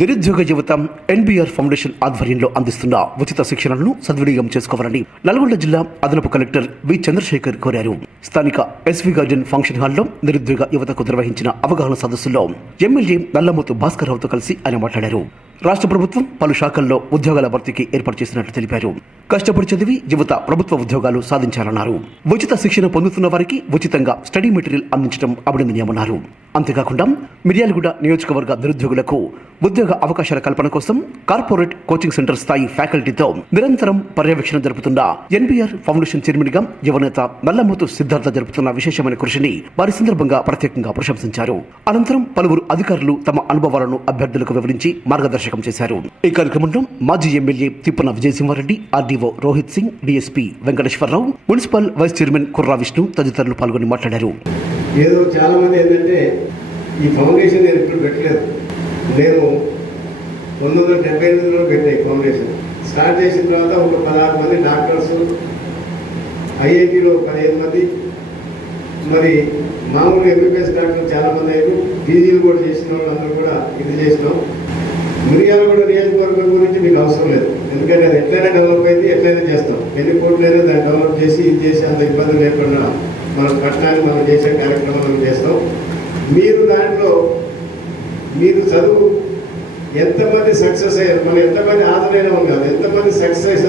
నిరుద్యోగ యువత NBR foundation ఆధ్వర్యంలో అందిస్తున్న ఉచిత శిక్షణలను సద్వినియోగం చేసుకోవాలని నల్గొండ జిల్లా అదనపు కలెక్టర్ వి చంద్రశేఖర్ కోరారు. స్థానిక ఎస్వి గార్డెన్ ఫంక్షన్ హాల్లో నిరుద్యోగ యువతకు నిర్వహించిన అవగాహన సదస్సులో ఎమ్మెల్యే నల్లమోతు భాస్కర్ రావుతో కలిసి ఆయన మాట్లాడారు. రాష్ట్ర ప్రభుత్వం పలు శాఖల్లో ఉద్యోగాల భర్తీకి ఏర్పాటు చేసినట్లు తెలిపారు. కష్టపడి చదివి యువత ప్రభుత్వ ఉద్యోగాలు సాధించాలన్నారు. ఉచిత శిక్షణ పొందుతున్న వారికి ఉచితంగా స్టడీ మెటీరియల్ అందించడం అభినందనీయమన్నారు. అంతేకాకుండా మిర్యాలగూడ నియోజకవర్గ నిరుద్యోగులకు ఉద్యోగ అవకాశాల కల్పన కోసం కార్పొరేట్ కోచింగ్ సెంటర్ స్థాయి ఫ్యాకల్టీతో నిరంతరం పర్యవేక్షణ జరుపుతున్న ఎన్బిఆర్ ఫౌండేషన్ చైర్మన్ గా యువనేత నల్లమోతు సిద్ధార్థ జరుపుతున్న విశేషమైన కృషిని వారి సందర్భంగా ప్రత్యేకంగా ప్రశంసించారు. అనంతరం పలువురు అధికారులు తమ అనుభవాలను అభ్యర్థులకు వివరించి మార్గదర్శకం చేశారు. ఈ కార్యక్రమంలో మాజీ MLA Tippana Vijayasimhareddy, RDO Rohit Singh, DSP Venkateswararao, municipal vice chairman Kurra Vishnu తదితరులు పాల్గొని మాట్లాడారు. ఏదో చాలా మంది ఏంటంటే ఈ ఫౌండేషన్ నేను ఇప్పుడు పెట్టలేదు, నేను 1978లో పెట్టాయి ఫౌండేషన్. స్టార్ట్ చేసిన తర్వాత ఒక 16 మంది డాక్టర్స్, ఐఐటీలో 15 మంది, మరి మామూలు ఎంబీబీఎస్ డాక్టర్లు చాలామంది అయ్యారు. పీజీలు కూడా చేసిన వాళ్ళందరూ కూడా ఇది చేసినాం. మిర్యాలగూడ నియోజకవర్గం గురించి మీకు అవసరం లేదు, ఎందుకంటే అది ఎట్లయినా డెవలప్ అయింది, ఎట్లయినా చేస్తాం. ఎన్ని కోట్లైనా దాన్ని డెవలప్ చేసి ఇది చేసి అంత ఇబ్బంది లేకుండా మన పట్టణాన్ని మనం చేసే కార్యక్రమాలను చేస్తాం. మీరు దాంట్లో మీరు చదువు ఎంతమంది సక్సెస్ అయ్యారు, మనం ఎంతమంది ఆదరైన కాదు, ఎంతమంది సక్సెస్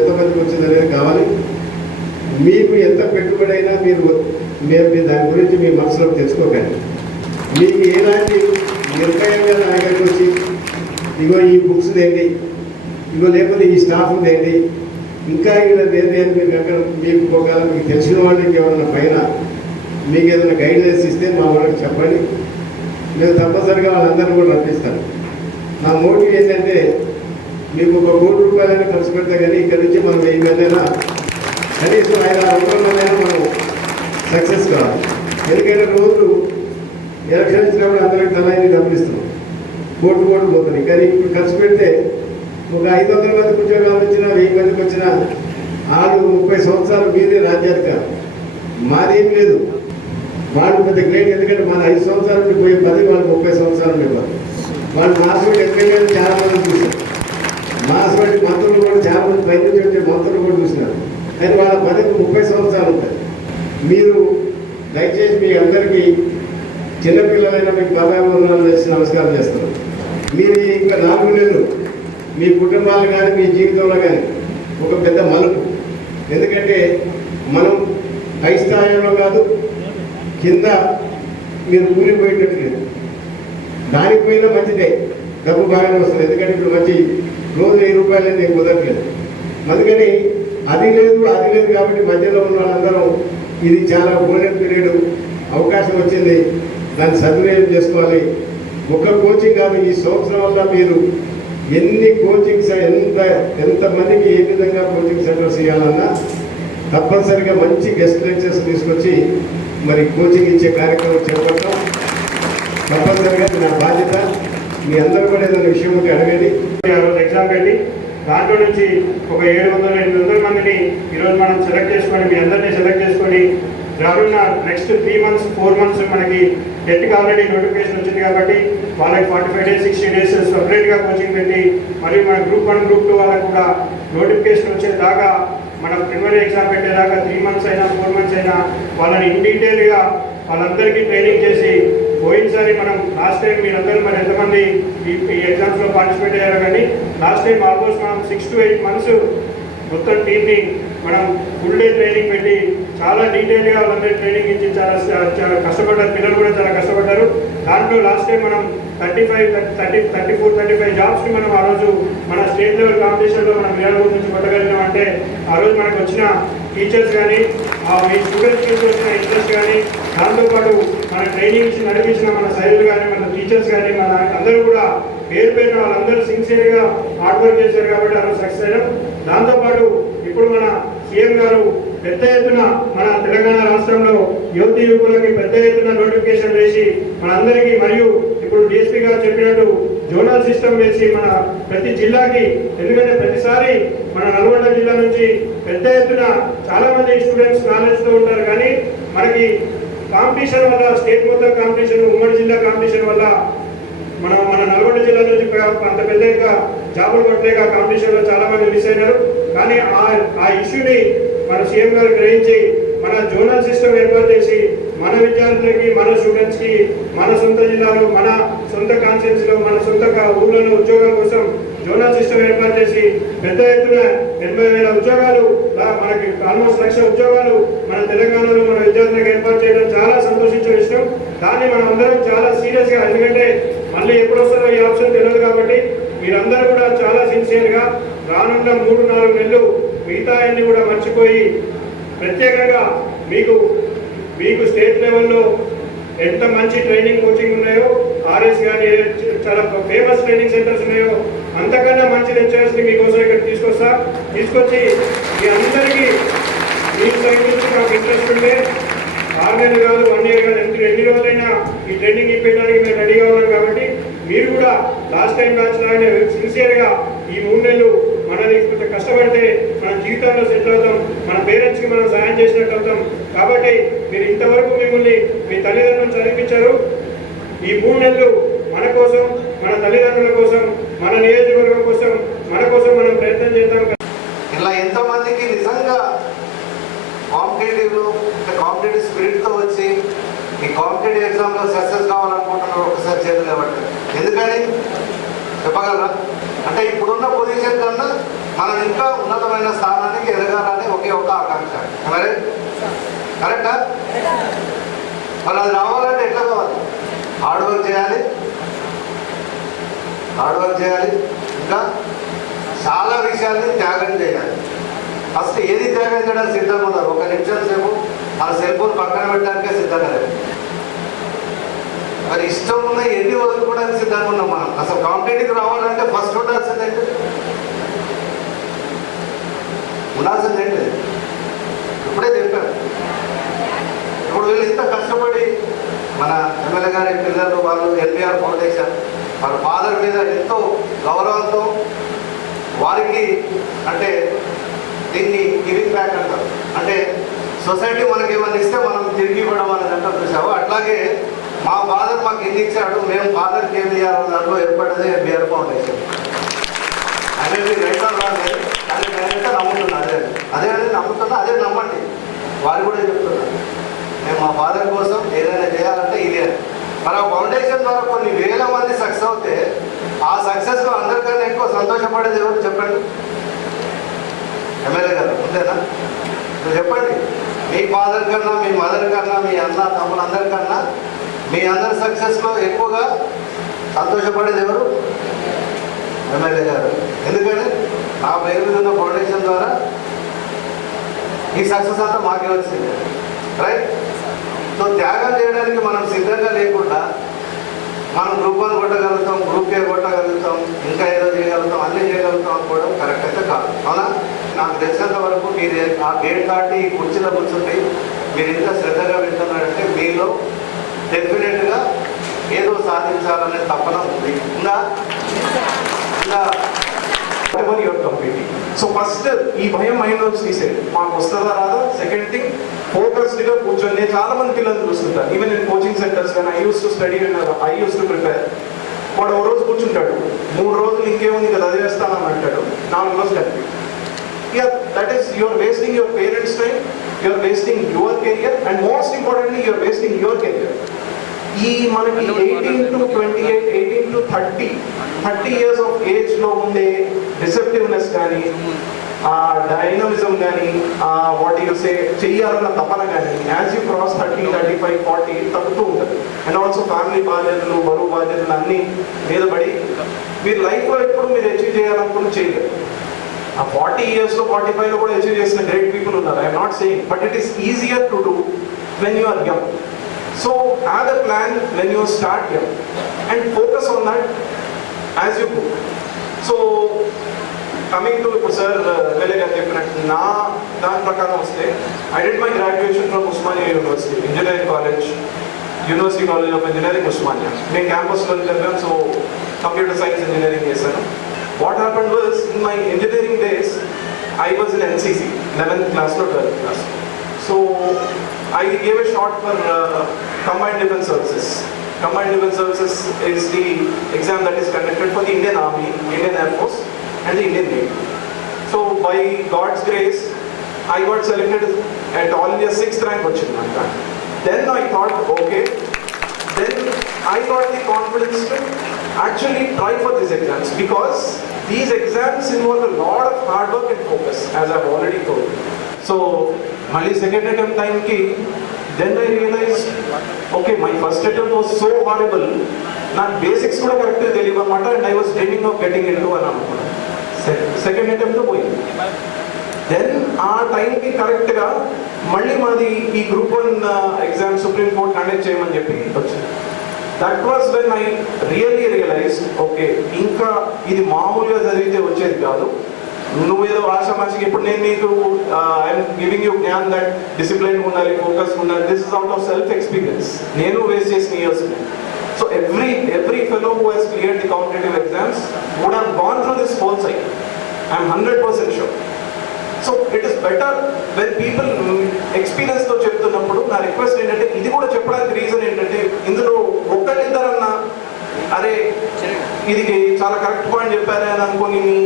ఎంతమందికి వచ్చింది అనేది కావాలి. మీకు ఎంత పెట్టుబడి అయినా మీరు దాని గురించి మీ మనసులోకి తెచ్చుకోకండి. మీకు ఎలాంటి నిర్భయంగా నా దగ్గరికి వచ్చి ఇగో ఈ బుక్స్ తేండి, ఇగో లేకపోతే ఈ స్టాఫ్ తేండి, ఇంకా ఇలా వేరే మీరు అక్కడ మీకు ఒకవేళ మీకు తెలిసిన వాళ్ళకి ఎవరన్నా పైన మీకు ఏదైనా గైడ్లైన్స్ ఇస్తే మా వాళ్ళకి చెప్పండి. నేను తప్పనిసరిగా వాళ్ళందరినీ కూడా రప్పిస్తాను. నా మోటివ్ ఏంటంటే మీకు ఒక ₹1,00,00,000 ఖర్చు పెడతా కానీ ఇక్కడ నుంచి మనం 1000 మందైనా కనీసం 5-6 మందైనా మనం సక్సెస్ కావాలి. ఎందుకంటే రోజు ఎలక్షన్ ఇచ్చినప్పుడు అందరికి తలాయిని డబ్బులు ఇస్తున్నాం, కోట్లు పోతున్నాయి. కానీ ఇప్పుడు ఖర్చు పెడితే ఒక 500 మందికి ఉద్యోగాలు వచ్చినా 1000 మందికి వచ్చినా వాళ్ళు 30 సంవత్సరాలు మీరే రాజ్యాధికారం. మాదేం లేదు, వాళ్ళు పెద్ద గ్రేట్. ఎందుకంటే మన 5 సంవత్సరాల నుండి పోయే 10 వాళ్ళు 30 సంవత్సరాలు ఉండేవారు. వాళ్ళు మాసోటి ఎమ్మెల్యేలు చాలా మంది చూశారు, మాసోటి మంత్రులు కూడా చాలా మంది పై నుంచి వచ్చే మంత్రులు కూడా చూసినారు. కానీ వాళ్ళ 10కి 30 సంవత్సరాలు ఉంటాయి. మీరు దయచేసి మీ అందరికీ చిన్నపిల్లలైనా మీకు బాబాయ్ వందనాలు చేసి నమస్కారం చేస్తారు. మీరు ఇంకా 4 నెలలు మీ కుటుంబాలు కానీ మీ జీవితంలో కానీ ఒక పెద్ద మలుపు. ఎందుకంటే మనం పై స్థాయిలో కాదు, కింద మీరు కూలిపోయేటట్టు లేదు. దానికి పోయినా మంచిదే, డబ్బు బాగానే వస్తుంది. ఎందుకంటే ఇప్పుడు మంచి రోజు ₹1000 నేను కుదరట్లేదు. అందుకని అది లేదు కాబట్టి మధ్యలో ఉన్న వాళ్ళందరం ఇది చాలా గోల్డెన్ పీరియడ్, అవకాశం వచ్చింది, దాన్ని సద్వినియోగం చేసుకోవాలి. ఒక కోచింగ్ కాదు, ఈ సంవత్సరం వల్ల మీరు ఎన్ని కోచింగ్స్ ఎంతమందికి ఏ విధంగా కోచింగ్ సెంటర్స్ ఇవ్వాలన్నా తప్పనిసరిగా మంచి గెస్ట్ లెక్చర్స్ తీసుకొచ్చి మరి కోచింగ్ ఇచ్చే కార్యక్రమం చేపడతాం. తప్పనిసరిగా నా బాధ్యత. మీ అందరూ కూడా ఏదైనా విషయం ఉంటే అడగండి. ఆ రోజు ఎగ్జామ్ పెట్టి దాంట్లో నుంచి ఒక 700-800 మందిని ఈరోజు మనం సెలెక్ట్ చేసుకొని మీ అందరినీ సెలెక్ట్ చేసుకొని రానున్న నెక్స్ట్ 3 months 4 months మనకి టెట్కి ఆల్రెడీ నోటిఫికేషన్ వచ్చింది కాబట్టి వాళ్ళకి 45 days 60 days సపరేట్గా కోచింగ్ పెట్టి మరియు మన గ్రూప్ 1 గ్రూప్ 2 వాళ్ళకు కూడా నోటిఫికేషన్ వచ్చేదాకా మనం ప్రిలిమినరీ ఎగ్జామ్ పెట్టేదాకా 3 months అయినా 4 months అయినా వాళ్ళని ఇన్ డీటెయిల్గా వాళ్ళందరికీ ట్రైనింగ్ చేసి పోయినసారి మనం లాస్ట్ టైం మీరందరూ మరి ఎంతమంది ఈ ఎగ్జామ్స్లో పార్టిసిపేట్ అయ్యారో కానీ లాస్ట్ టైం ఆల్మోస్ట్ మనం 6 to 8 months మొత్తం టీమ్ని మనం ఫుల్ డే ట్రైనింగ్ పెట్టి చాలా డీటెయిల్గా వాళ్ళందరూ ట్రైనింగ్ ఇచ్చి చాలా కష్టపడ్డారు. పిల్లలు కూడా చాలా కష్టపడ్డారు. దాంట్లో లాస్ట్ టైం మనం 34-35 జాబ్స్ని మనం ఆ రోజు మన స్టేట్ లెవెల్ కాంపిటీషన్లో మనం మిర్యాలగూడ నుంచి కొట్టగలిగినాం. అంటే ఆ రోజు మనకు వచ్చిన టీచర్స్ కానీ ఈ స్టూడెంట్స్కి వచ్చిన ఇంట్రెస్ట్ కానీ దాంతోపాటు మన ట్రైనింగ్ ఇచ్చి నడిపించిన మన సైన్యులు కానీ మన టీచర్స్ కానీ మన అందరూ కూడా పేరు వాళ్ళందరూ సిన్సియర్గా హార్డ్ వర్క్ చేశారు కాబట్టి ఆ రోజు సక్సెస్ అయ్యాం. దాంతోపాటు ఇప్పుడు మన సీఎం గారు పెద్ద ఎత్తున మన తెలంగాణ రాష్ట్రంలో యువతి యువకులకి పెద్ద ఎత్తున నోటిఫికేషన్ వేసి మనందరికీ మరియు ఇప్పుడు డిఎస్పీ గారు చెప్పినట్టు జోనల్ సిస్టమ్ వేసి మన ప్రతి జిల్లాకి, ఎందుకంటే ప్రతిసారి మన నల్గొండ జిల్లా నుంచి పెద్ద ఎత్తున చాలా మంది స్టూడెంట్స్ నాలెడ్జ్తో ఉంటారు. కానీ మనకి కాంపిటీషన్ వల్ల స్టేట్ మొత్తం కాంపిటీషన్, ఉమ్మడి జిల్లా కాంపిటీషన్ వల్ల మన నల్గొండ నల్గొండ జిల్లా నుంచి అంత పెద్ద జాబులు కొట్టలేక కాంపిటీషన్లో చాలా మంది మిస్ అయినారు. కానీ ఆ ఇష్యూని మన సీఎం గారు గ్రహించి మన జోనల్ సిస్టమ్ ఏర్పాటు చేసి మన విద్యార్థులకి, మన స్టూడెంట్స్కి మన సొంత జిల్లాలో, మన సొంత కాన్స్టిట్యున్సీలో, మన సొంత ఊళ్ళలో ఉద్యోగం కోసం జోనల్ సిస్టమ్ ఏర్పాటు చేసి పెద్ద ఎత్తున 80,000 ఉద్యోగాలు, మనకి ఆల్మోస్ట్ 1,00,000 ఉద్యోగాలు మన తెలంగాణలో మన విద్యార్థులకు ఏర్పాటు చేయడం చాలా సంతోషించే విషయం. దాన్ని మనం అందరం చాలా సీరియస్గా, ఎందుకంటే మళ్ళీ ఎప్పుడు వస్తారో ఈ ఆప్షన్ తెలియదు కాబట్టి మీరందరూ కూడా చాలా సిన్సియర్గా రానున్న 3-4 నెలలు మిగతా అన్ని కూడా మర్చిపోయి ప్రత్యేకంగా మీకు స్టేట్ లెవెల్లో ఎంత మంచి ట్రైనింగ్ కోచింగ్ ఉన్నాయో, ఆర్ఎస్ కానీ చాలా ఫేమస్ ట్రైనింగ్ సెంటర్స్ ఉన్నాయో అంతకన్నా మంచి లెక్చరర్స్ని మీకోసం ఇక్కడ తీసుకొచ్చి మీ అందరికీ మీ సైడ్ నుంచి నాకు ఇంట్రెస్ట్ ఉంటే 6 నెలలు కాదు, 1 ఇయర్ కాదు, ఎన్ని రోజులైనా ఈ ట్రైనింగ్ ఇప్పించడానికి మేము రెడీగా ఉన్నాం. కాబట్టి మీరు కూడా లాస్ట్ టైం బ్యాచ్ లాగానే సిన్సియర్గా ఈ 3 నెలలు మనల్ని కొంచెం కష్టపడితే మన జీవితంలో సెటిల్ అవుతాం, మన పేరెంట్స్కి మనం సహాయం చేసినట్టు అవుతాం. కాబట్టి మీరు ఇంతవరకు మిమ్మల్ని మీ తల్లిదండ్రులు చదివించారు. ఈ 3 నెలలు మన కోసం, మన తల్లిదండ్రుల కోసం, మన నియోజకవర్గం కోసం, మన కోసం మనం ప్రయత్నం చేద్దాం. ఇలా ఎంతోమందికి నిజంగా కాంపిటేటివ్ స్పిరిట్తో వచ్చి ఈ కాంపిటేటివ్ ఎగ్జామ్లో సక్సెస్ కావాలనుకుంటున్నారు, ఒకసారి చేతులు ఇవ్వండి. ఎందుకని చెప్పగలరా? అంటే ఇప్పుడున్న పొజిషన్ కన్నా మనం ఇంకా ఉన్నతమైన స్థానానికి ఎదగాలని ఒకే ఒక ఆకాంక్ష. మరి కరెక్టా? మరి అది రావాలంటే ఎట్లా కావాలి? హార్డ్ వర్క్ చేయాలి, ఇంకా చాలా విషయాల్ని త్యాగం చేయాలి. ఫస్ట్ ఏది త్యాగం చేయడానికి సిద్ధంగా ఉన్నారు? 1 నిమిషం సేపు మన సెల్ ఫోన్ పక్కన పెట్టడానికే సిద్ధంగా లేదు. మరి ఇష్టం ఉన్న ఎన్ని వదులుకోవడానికి సిద్ధంగా ఉన్నాం మనం. అసలు కాంపిటేటివ్ రావాలంటే ఫస్ట్ ఉండాల్సిందేంటి? ఇప్పుడే చెప్పాను. ఇప్పుడు వీళ్ళు ఇంత కష్టపడి మన ఎమ్మెల్యే గారి పిల్లలు, వాళ్ళు ఎన్టీఆర్ ఫౌండేషన్ వాళ్ళ ఫాదర్ మీద ఎంతో గౌరవంతో వారికి అంటే దీన్ని గివింగ్ బ్యాక్ అంటారు. అంటే సొసైటీ మనకి ఏమన్నా ఇస్తే మనం తిరిగి ఇవ్వడం అనేది అంటారు చూసావు. అట్లాగే మా ఫాదర్ మాకు ఎన్ని ఇచ్చాడు, మేము ఫాదర్కి ఏమి ఇవ్వాలి దాంట్లో ఏర్పడ్డదే ఎన్టీఆర్ ఫౌండేషన్ అనేది రైట్ రాలేదు. అది నేనైతే నమ్ముతున్నా, అదే నమ్మండి. వారు కూడా చెప్తున్నారు మేము మా ఫాదర్ కోసం ఏదైనా చేయాలంటే ఇదే. మరి ఆ ఫౌండేషన్ ద్వారా కొన్ని వేల మంది సక్సెస్ అవుతే ఆ సక్సెస్లో అందరికన్నా ఎక్కువ సంతోషపడేది ఎవరు చెప్పండి? ఎమ్మెల్యే గారు అంతేనా? మీరు చెప్పండి. మీ ఫాదర్ కన్నా, మీ మదర్ కన్నా, మీ అన్న తమ్ముడు అందరికన్నా మీ అందరి సక్సెస్లో ఎక్కువగా సంతోషపడేది ఎవరు? ఎమ్మెల్యే గారు. ఎందుకని నా పేరు మీద ఉన్న ఫౌండేషన్ ద్వారా ఈ సక్సెస్ అంతా మాకే వచ్చింది. రైట్? సో త్యాగం చేయడానికి మనం సిద్ధంగా లేకుండా మనం గ్రూప్ 1 కొట్టగలుగుతాం, గ్రూప్ A కొట్టగలుగుతాం, ఇంకా ఏదో చేయగలుగుతాం, అన్నీ చేయగలుగుతాం అనుకోవడం కరెక్ట్ అయితే కాదు. అవునా? నాకు తెలిసినంత వరకు మీరు ఆ గేట్ దాటి ఈ కుర్చీలో కూర్చుంటే మీరు ఇంత శ్రద్ధగా వింటున్నారంటే మీలో డెఫినెట్గా ఏదో సాధించాలనే తపన ఉంది. ఇంకా సో ఫస్ట్ ఈ భయం మైండ్ నుంచి తీసేది, మాకు వస్తుందా రాదా. సెకండ్ థింగ్, ఫోకస్డ్గా కూర్చొని నేను చాలా మంది పిల్లలు చూస్తుంటాను. ఈవెన్ నేను కోచింగ్ సెంటర్స్ కానీ I use to study I use to prepare. వాడు ఒక రోజు కూర్చుంటాడు, 3 రోజులు ఇంకేముంది కదా అది వేస్తానని అంటాడు, 4 రోజులు కలిపి. ఇక that is you're wasting your parents time, you're wasting your career, and most importantly you're wasting your career. ఈ మనకి 18 to 28, 18 to 30 years ఆఫ్ ఏజ్లో ఉండే రిసెప్టివ్నెస్ కానీ, డైనమిజం కానీ, వాట్ యూ సే చెయ్యాలన్న తపన కానీ యాజ్ యూ క్రాస్ 30, 35, 40 తగ్గుతూ ఉంటుంది. అండ్ ఆల్సో ఫ్యామిలీ బాధ్యతలు, బరువు బాధ్యతలు అన్నీ మీద పడి మీరు లైఫ్లో ఎప్పుడు మీరు అచీవ్ చేయాలనుకుని చేయలేరు. ఆ 40 yearsలో 45లో కూడా అచీవ్ చేసిన గ్రేట్ పీపుల్ ఉన్నారు. I'm not saying, but it is easier to do when you are young. So have a plan when you start young and focus on that as you go. So coming to sir Vele garu cheppinattu na dan prakaram vaste I did my graduation from Usmania University Engineering College, University College of Engineering Usmania. నేను campus లో చదివాను. So computer science engineering చేశాను. What happened was in my engineering days I was in NCC 11th class or 12th class. So I gave a shot for Combined Defense Services. Combined Defense Services is the exam that is conducted Army, Indian Air Force, and the Indian Navy. So by God's grace, I got selected at all India 6th rank vachindi. Then I thought, okay, then I got the confidence to actually try for these exams, because these exams involve a lot of hard work and focus, as I've already told you. So, my second attempt time ki, then I realized, okay, my first attempt was so horrible, not basics kuda correct తెలియదు అన్నమాట, and I was dreaming of getting into an అనుకున్నాను. Second attempt పోయింది. Then ఆ టైంకి కరెక్ట్గా మళ్ళీ మాది ఈ గ్రూప్ 1 ఎగ్జామ్ సుప్రీంకోర్టు కండక్ట్ చేయమని చెప్పి వచ్చింది. That was when I realize, okay, ఇంకా ఇది మామూలుగా చదివితే వచ్చేది కాదు, నువ్వేదో ఆశామాషికి ఇప్పుడు నేను నీకు I'm giving you Gyan that discipline ఉండాలి, ఫోకస్ ఉండాలి. This is out of self experience. నేను వేస్ట్ చేసిన years. So every fellow who has cleared the competitive exams would have gone through this whole cycle. I am 100% sure. So it is better when people experience తో చెప్తున్నప్పుడు నా request ఏంటంటే, ఇది కూడా చెప్పడానికి reason ఏంటంటే, ఇందులో ఒక్కళ్ళిద్దరన్నా అరే ఇది చాలా కరెక్ట్ పాయింట్ చెప్పారే అని అనుకుని మీ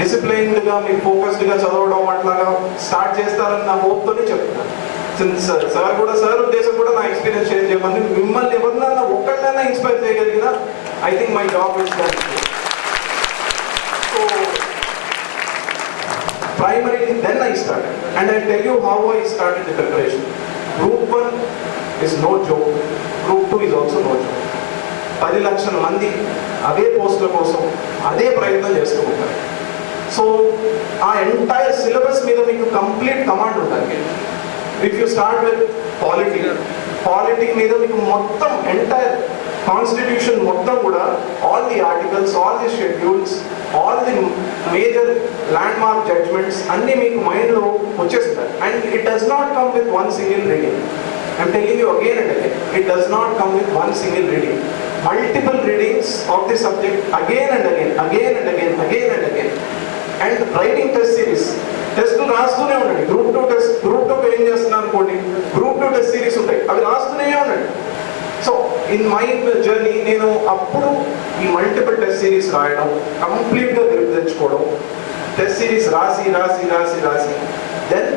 డిసిప్లైన్డ్గా మీరు ఫోకస్డ్గా చదవడం అట్లాగా స్టార్ట్ చేస్తారన్న హోప్తోనే చెప్తున్నాను. సిన్స్ సార్ కూడా, సార్ ఉద్దేశం కూడా నా ఎక్స్పీరియన్స్ షేర్ చేయమని, మిమ్మల్ని ఎవరినన్నా ఒక్కళ్ళైనా ఇన్స్పైర్ చేయగలిగిన I think my job is done. So primarily then I started, and I'll tell you how I started the preparation. Group 1 is no joke, Group 2 is also no joke. 10 లక్షల మంది అదే పోస్టుల కోసం అదే ప్రయత్నం చేస్తూ ఉంటారు. సో ఆ ఎంటైర్ సిలబస్ మీద మీకు కంప్లీట్ కమాండ్ ఉండాలి. If you start with polity మీద మీకు మొత్తం ఎంటైర్ కాన్స్టిట్యూషన్ మొత్తం కూడా, all the articles, all the schedules, all the major landmark judgements అన్నీ మీకు మైండ్లో వచ్చేస్తారు. And it does not come with one single reading. I'm telling you again and again, it does not come with one single reading. Multiple readings of the subject again and again, again and again, again and again. And writing test series, టెస్టులు రాస్తూనే ఉండండి. Group 2 test, group 2 ఏం చేస్తున్నారు అనుకోండి, group 2 test series ఉంటాయి, అవి రాస్తూనే ఉండండి. So in my journey నేను అప్పుడు ఈ మల్టిపుల్ టెస్ట్ సిరీస్ రాయడం, కంప్లీట్గా గ్రిప్ తెచ్చుకోవడం, టెస్ట్ సిరీస్ రాసి రాసి రాసి రాసి, then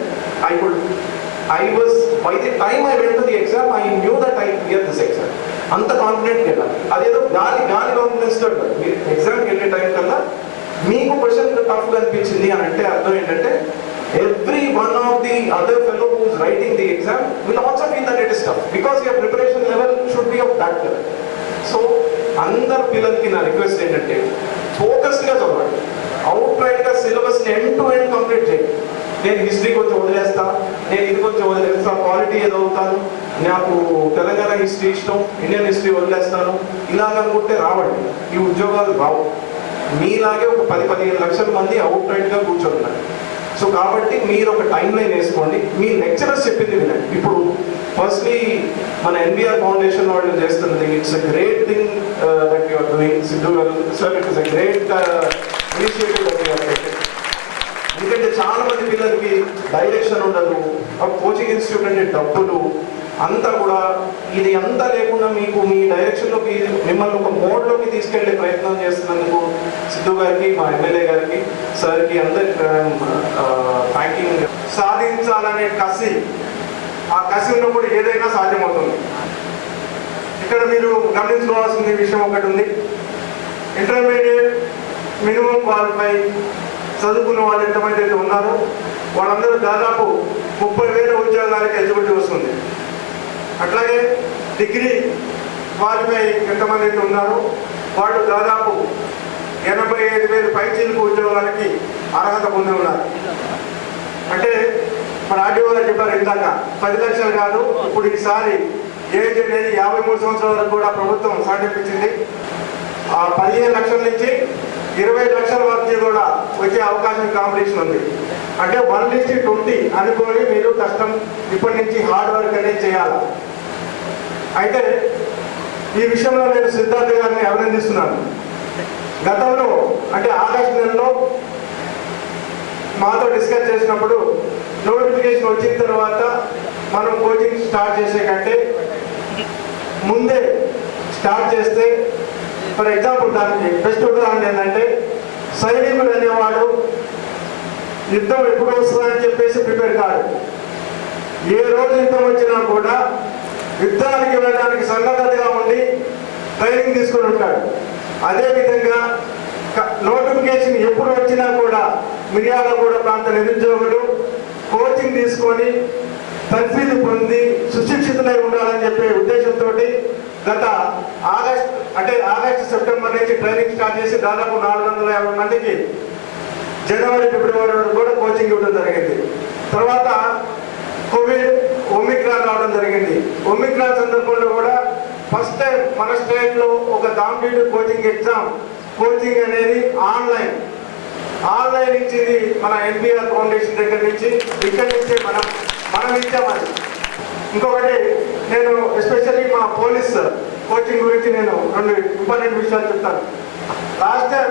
I was, by the time I went to the exam, I knew that I cleared this exam. అంత కాన్ఫిడెంట్ వెళ్ళాలి. అదేదో గాలి కాన్ఫిడెన్స్ తోటి మీరు ఎగ్జామ్కి వెళ్ళే టైం కల్లా మీకు క్వశ్చన్ టఫ్గా అనిపించింది అని అంటే అర్థం ఏంటంటే, every one of the other fellow who is writing the exam will also feel that it is tough, because your preparation level should be of that level. So అందరు పిల్లలకి నా రిక్వెస్ట్ ఏంటంటే, ఫోకస్డ్గా చదవండి. అవుట్రైట్గా సిలబస్ని ఎండ్ టు ఎండ్ కంప్లీట్ చేయండి. నేను history కొంచెం వదిలేస్తా, నేను ఇది కొంచెం వదిలేస్తా, పాలిటీ ఏదో అవుతాను, నాకు తెలంగాణ హిస్టరీ ఇష్టం, ఇండియన్ హిస్టరీ వదిలేస్తాను, ఇలాగనుకుంటే రావండి, ఈ ఉద్యోగాలు రావు. మీలాగే ఒక 10-15 లక్షల మంది అవుట్రైట్గా కూర్చోన్నారు. సో కాబట్టి మీరు ఒక టైం లైన్ వేసుకోండి, మీ లెక్చరర్స్ చెప్పింది వినండి. ఇప్పుడు ఫస్ట్లీ మన ఎన్బిఆర్ ఫౌండేషన్ వాళ్ళు చేస్తున్నది, it's a great thing that you are doing. Siddhu గారు sir, it is a great initiative that you are taking. ఎందుకంటే చాలా మంది పిల్లలకి డైరెక్షన్ ఉండదు, కోచింగ్ ఇన్స్టిట్యూట్ అంటే డబ్బులు అంతా కూడా, ఇది అంతా లేకుండా మీకు మీ డైరెక్షన్లోకి మిమ్మల్ని ఒక మోడ్లోకి తీసుకెళ్లే ప్రయత్నం చేస్తున్నందుకు సిద్ధు గారికి, మా ఎమ్మెల్యే గారికి, సార్కి అందరికి థ్యాంకింగ్. సాధించాలనే కసి, ఆ కసి ఉన్నప్పుడు ఏదైనా సాధ్యమవుతుంది. ఇక్కడ మీరు గమనించుకోవాల్సిన విషయం ఒకటి ఉంది. ఇంటర్మీడియట్ మినిమం క్వాలిఫై చదువుకున్న వాళ్ళు ఎంతమంది అయితే ఉన్నారో వాళ్ళందరూ దాదాపు 30,000 ఉద్యోగాలకి ఎలిజిబిలిటీ వస్తుంది. అట్లాగే డిగ్రీ క్వాలిఫై ఎంతమంది అయితే ఉన్నారో వాళ్ళు దాదాపు 85,000 పైచీలకు ఉద్యోగాలకి అర్హత పొంది ఉన్నారు. అంటే మన ఆర్డీఓ గారు చెప్పారు ఇందాక 10 లక్షలు కాదు, ఇప్పుడు ఈసారి ఏజ్ అనేది 53 సంవత్సరాల వరకు కూడా ప్రభుత్వం సాధించింది. ఆ 15 లక్షల నుంచి 20 లక్షల వరకు కూడా వచ్చే అవకాశం కాంపిటీషన్ ఉంది. అంటే 1:20 అనుకోని మీరు కష్టం ఇప్పటి నుంచి హార్డ్ వర్క్ అనేది చేయాలి. అయితే ఈ విషయంలో నేను సిద్ధార్థ గారిని అభినందిస్తున్నాను. గతంలో అంటే ఆగస్టు నెలలో మాతో డిస్కస్ చేసినప్పుడు, నోటిఫికేషన్ వచ్చిన తర్వాత మనం కోచింగ్ స్టార్ట్ చేసే కంటే ముందే స్టార్ట్ చేస్తే ఫర్ ఎగ్జాంపుల్ దానికి బెస్ట్ ఉదాహరణ ఏంటంటే సైనికుడు అనేవాడు యుద్ధం ఎప్పుడు వస్తుందని చెప్పేసి ప్రిపేర్ కాడు. ఏ రోజు యుద్ధం వచ్చినా కూడా యుద్ధానికి వెళ్ళడానికి సన్నద్ధతగా ఉండి ట్రైనింగ్ తీసుకొని ఉంటాడు. అదేవిధంగా నోటిఫికేషన్ ఎప్పుడు వచ్చినా కూడా మిర్యాలగూడ ప్రాంత నిరుద్యోగులు కోచింగ్ తీసుకొని తర్ఫీదు పొంది సుశిక్షితులై ఉండాలని చెప్పే ఉద్దేశంతో గత ఆగస్టు సెప్టెంబర్ నుంచి ట్రైనింగ్ స్టార్ట్ చేసి దాదాపు 450 మందికి జనవరి ఫిబ్రవరి వరకు కూడా కోచింగ్ ఇవ్వడం జరిగింది. తర్వాత కోవిడ్ ఒమిక్రాన్ రావడం జరిగింది. ఒమిక్రాన్ సందర్భంలో కూడా ఫస్ట్ టైం మన స్టేట్లో ఒక కాంపిటేటివ్ కోచింగ్ అనేది ఆన్లైన్ ఇచ్చింది మన ఎన్బిఆర్ ఫౌండేషన్ దగ్గర నుంచి. ఇక్కడి నుంచే మనం ఇచ్చామని. ఇంకొకటి నేను ఎస్పెషల్లీ మా పోలీస్ కోచింగ్ గురించి నేను 2 ఇంపార్టెంట్ విషయాలు చెప్తాను. లాస్ట్ టైం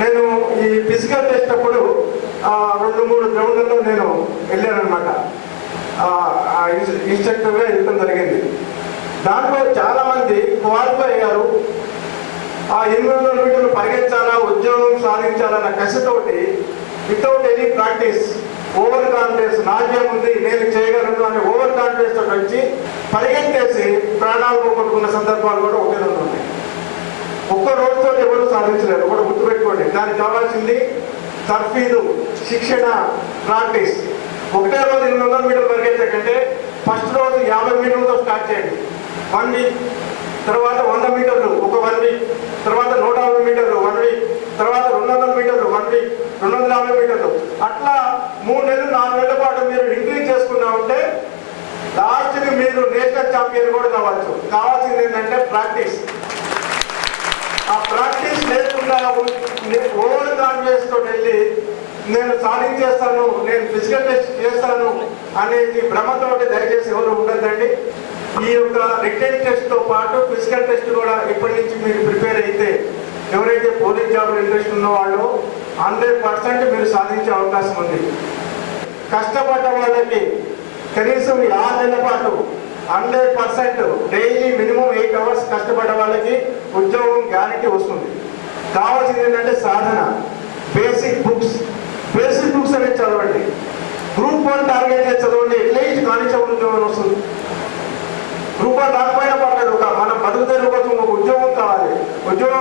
నేను ఈ ఫిజికల్ టెస్ట్ అప్పుడు 2-3 గ్రౌండ్లలో నేను వెళ్ళానమాట. ఇన్స్ట్రక్టర్గా వెళ్ళడం జరిగింది. దాంట్లో చాలామంది క్వాలిఫై అయ్యారు. ఆ 800 మీటర్లు పరిగెత్తాలా, ఉద్యోగం సాధించాలన్న కసితోటి without any practice, over confidence, నాట్యం ఉంది నేను చేయగలను అని ఓవర్ కాన్ఫిడెన్స్ తోటి వచ్చి పరిగెత్తేసి ప్రాణాలు పోగొట్టుకున్న సందర్భాలు కూడా ఒకే రోజు ఉన్నాయి. ఒక్క రోజుతో ఎవరు సాధించలేరు. కూడా గుర్తుపెట్టుకోండి. దానికి కావాల్సింది తర్ఫీదు, శిక్షణ, ప్రాక్టీస్. ఒకటే రోజు 800 మీటర్లు పరిగెత్తే కంటే ఫస్ట్ రోజు 50 మీటర్లతో స్టార్ట్ చేయండి. 1 వీక్, తర్వాత 100 మీటర్లు ఒక 1 వీక్, తర్వాత 150 మీటర్లు 1 వీక్, తర్వాత 200 మీటర్లు 1 వీక్, 250 మీటర్లు. అట్లా 3 నెలలు 4 నెలల పాటు మీరు ఇంక్రీజ్ చేసుకున్నా ఉంటే లాస్ట్కి మీరు నేషనల్ ఛాంపియన్ కూడా కావచ్చు. కావాల్సింది ఏంటంటే ప్రాక్టీస్. ఆ ప్రాక్టీస్ లేకుండా ఓవర్ కాన్ఫిడెన్స్ తోటి వెళ్ళి నేను సాధించేస్తాను, నేను ఫిజికల్ టెస్ట్ చేస్తాను అనేది భ్రమతోటి దయచేసి ఎవరు ఉండద్దండి. ఈ యొక్క రిటర్న్ టెస్ట్తో పాటు ఫిజికల్ టెస్ట్ కూడా ఇప్పటి నుంచి మీరు ప్రిపేర్ అయితే ఎవరైతే పోలీస్ జాబ్లో ఇంట్రెస్ట్ ఉన్న వాళ్ళు 100% మీరు సాధించే అవకాశం ఉంది. కష్టపడ్డ వాళ్ళకి కనీసం 6 నెలల పాటు 100% డైలీ మినిమం 8 అవర్స్ కష్టపడ్డ వాళ్ళకి ఉద్యోగం గ్యారంటీ వస్తుంది. కావాల్సింది ఏంటంటే సాధన, బేసిక్ బుక్స్ అనేది చదవండి. గ్రూప్ 1 టార్గెట్ చేసి చదవండి. ఎట్లీస్ట్ కానిస్టేబుల్ ఉద్యోగం వస్తుంది. గ్రూప్ 1 రాకపోయినా పర్లేదు. మనం బతుకుదేరు కోసం ఒక ఉద్యోగం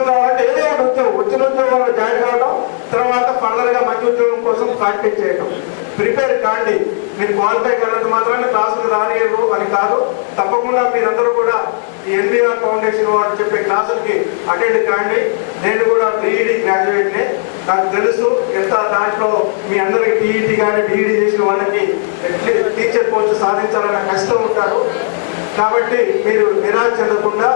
కావాలంటే ఏదో ఒక ఉద్యోగం, వచ్చిన ఉద్యోగంలో జాయిన్ కావడం, తర్వాత ఫర్దర్గా మంచి ఉద్యోగం కోసం ప్రాక్టీస్ చేయడం. ప్రిపేర్ కాండి. మీరు క్వాలిఫై కావాలంటే మాత్రమే క్లాసులు రానియరు అని కాదు. తప్పకుండా మీరందరూ కూడా ఈ ఎన్బిఆర్ ఫౌండేషన్ వారు చెప్పే క్లాసులకి అటెండ్ కాండి. నేను కూడా బీఈడి గ్రాడ్యుయేట్నే. నాకు తెలుసు ఎంత దాంట్లో మీ అందరికి టీఈటీ కానీ బీఈడి చేసిన వాళ్ళకి టీచర్ పోస్ట్ సాధించాలన్న కష్టం ఉంటారు. కాబట్టి మీరు నిరాశ చెందకుండా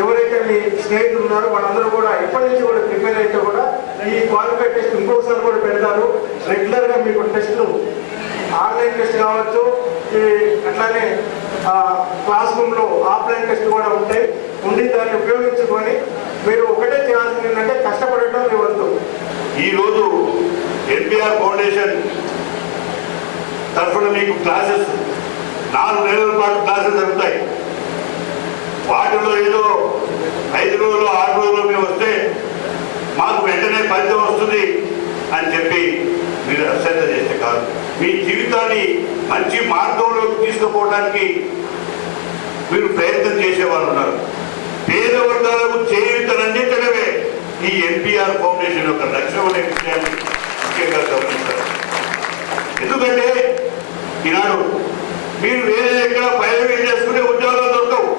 ఎవరైతే మీ స్నేహితులు ఉన్నారో వాళ్ళందరూ కూడా ఇప్పటి నుంచి కూడా ప్రిపేర్ అయితే కూడా ఈ క్వాలిఫై టెస్ట్ ఇంకొకసారి కూడా పెడతారు. రెగ్యులర్గా మీకు టెస్టులు ఆన్లైన్ టెస్ట్ కావచ్చు, అట్లానే క్లాస్ రూమ్లో ఆఫ్లైన్ టెస్ట్ కూడా ఉంటాయి. దాన్ని ఉపయోగించుకొని మీరు ఒకటే చేయాల్సింది ఏంటంటే కష్టపడటం మీ వంతు. ఈరోజు ఎన్బిఆర్ ఫౌండేషన్ తరఫున మీకు క్లాసెస్ 4 నెలల పాటు క్లాసెస్ జరుగుతాయి. వాటిలో ఏదో 5 రోజులు 6 రోజులు మేము వస్తే మాకు వెంటనే ఫలితం వస్తుంది అని చెప్పి మీరు అశ్రద్ధ చేస్తే కాదు. మీ జీవితాన్ని మంచి మార్గంలోకి తీసుకుపోవడానికి మీరు ప్రయత్నం చేసేవాళ్ళు ఉన్నారు. పేద వర్గాలకు చేయూతనందించడమే ఈ ఎన్బిఆర్ ఫౌండేషన్ యొక్క లక్ష్యం అనే విషయాన్ని ముఖ్యంగా గమనించారు. ఎందుకంటే ఈనాడు మీరు వేరే ఎక్కడ పైరవీ చేసుకునే ఉద్యోగాలు దొరకవు.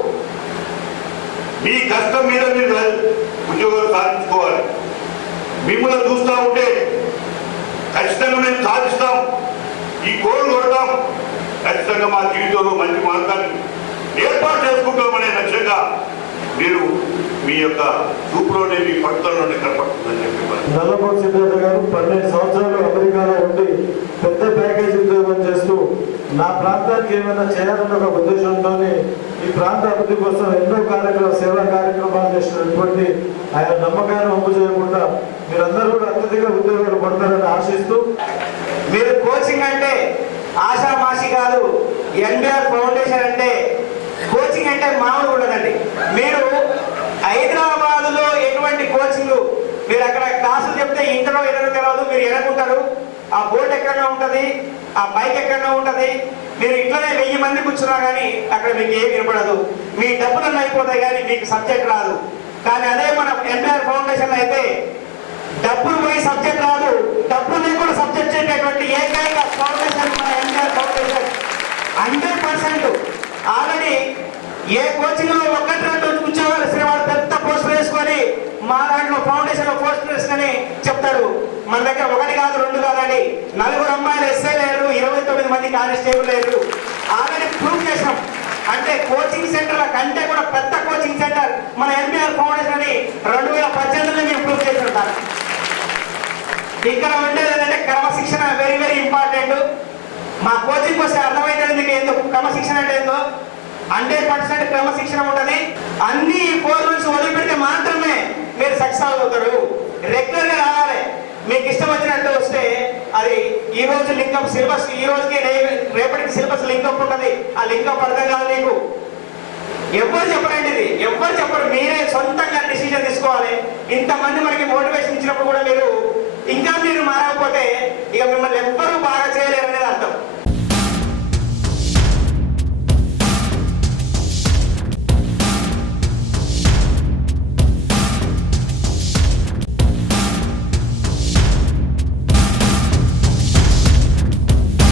మీ కష్టం మీద మీరు ఉద్యోగాలు సాధించుకోవాలి. మిమ్మల్ని చూస్తూ ఉంటే ఖచ్చితంగా మేము సాధిస్తాం, ఈ గోల్ కొడతాం, ఖచ్చితంగా మా జీవితంలో మంచి మార్గాన్ని ఏర్పాటు చేసుకుంటామనే లక్ష్యంగా మీరు మీ యొక్క చూపులోనే మీ పట్టుదలలోనే కనపడుతుందని చెప్పి నల్లమూడి సిద్ధార్థ గారు 12 సంవత్సరాలు అమెరికాలో ఉండి పెద్ద ప్యాకేజ్ ఉద్యోగం చేస్తూ నా ప్రాంతానికి ఏమైనా చేయాలన్న ఒక ఉద్దేశంతో ఈ ప్రాంత అభివృద్ధి కోసం ఎన్నో సేవా కార్యక్రమాలు చేసినటువంటి ఆయన నమ్మకాన్ని ఒప్పు చేయకుండా మీరందరూ కూడా అత్యధిక ఉద్యోగాలు పడతారని ఆశిస్తూ, మీరు కోచింగ్ అంటే ఆషామాషి కాదు. ఎన్బిఆర్ ఫౌండేషన్ అంటే కోచింగ్ అంటే మామూలు ఉండదండి. మీరు హైదరాబాద్లో ఎటువంటి కోచింగ్. మీరు అక్కడ క్లాసులు చెప్తే ఇంటరో ఎన్నో తెలియదు, మీరు ఎనుకుంటారు. ఆ బోర్డు ఎక్కడో ఉంటుంది, ఆ బైక్ ఎక్కడో ఉంటుంది. మీరు ఇంట్లోనే 1000 మంది కూర్చున్నా కానీ అక్కడ మీకు ఏం వినపడదు. మీ డబ్బులన్నీ అయిపోతాయి కానీ మీకు సబ్జెక్ట్ రాదు. కానీ అదే మన ఎన్టీఆర్ ఫౌండేషన్ అయితే డబ్బులు పోయి సబ్జెక్ట్ రాదు, డబ్బులు లేకుండా సబ్జెక్ట్ చేసేటువంటి ఏకైక ఫౌండేషన్ మన ఎన్టీఆర్ ఫౌండేషన్. 100% ఆల్రెడీ ఏ కోచింగ్ లో 1-2 కూర్చోవాలి శ్రీవాడు పెద్ద పోస్టర్ వేసుకొని మా దాంట్లో ఫౌండేషన్ లో పోస్టర్ వేసుకొని చెప్తాడు. మన దగ్గర 1 కాదు 2 కాదండి, 4 అమ్మాయిలు ఎస్ఐ లేరు, 29 మంది కానిస్టేబుల్ లేరు. ఆల్రెడీ ప్రూవ్ చేసాం. అంటే కోచింగ్ సెంటర్ల కంటే కూడా పెద్ద కోచింగ్ సెంటర్ మన ఎన్టీఆర్ ఫౌండేషన్ అని 2018లో మేము ప్రూవ్ చేసి ఉంటారు. ఇక్కడ ఉండేది ఏంటంటే క్రమశిక్షణ వెరీ వెరీ ఇంపార్టెంట్. మా కోచింగ్ వస్తే అర్థమైతే మీకు ఏందో క్రమశిక్షణ అంటే ఏందో. 100% క్రమశిక్షణ ఉంటుంది. అన్ని 4 months వదిలిపెడితే మాత్రమే మీరు సక్సెస్ అవుతారు. రెగ్యులర్ గా రావాలి. మీకు ఇష్టం వచ్చినట్టు వస్తే అది ఈ రోజు లింకప్ సిలబస్, ఈ రోజుకి రేపటికి సిలబస్ లింకప్ ఉంటుంది. ఆ లింకప్ అర్థం కాదు మీకు. ఎవరు చెప్పరండి, ఇది ఎవరు చెప్పరు. మీరే సొంతంగా డిసిజన్ తీసుకోవాలి. ఇంతమంది మనకి మోటివేషన్ ఇచ్చినప్పుడు కూడా మీరు ఇంకా మారకపోతే ఇక మిమ్మల్ని ఎవ్వరూ బాగా చేయలేరు అనేది అర్థం.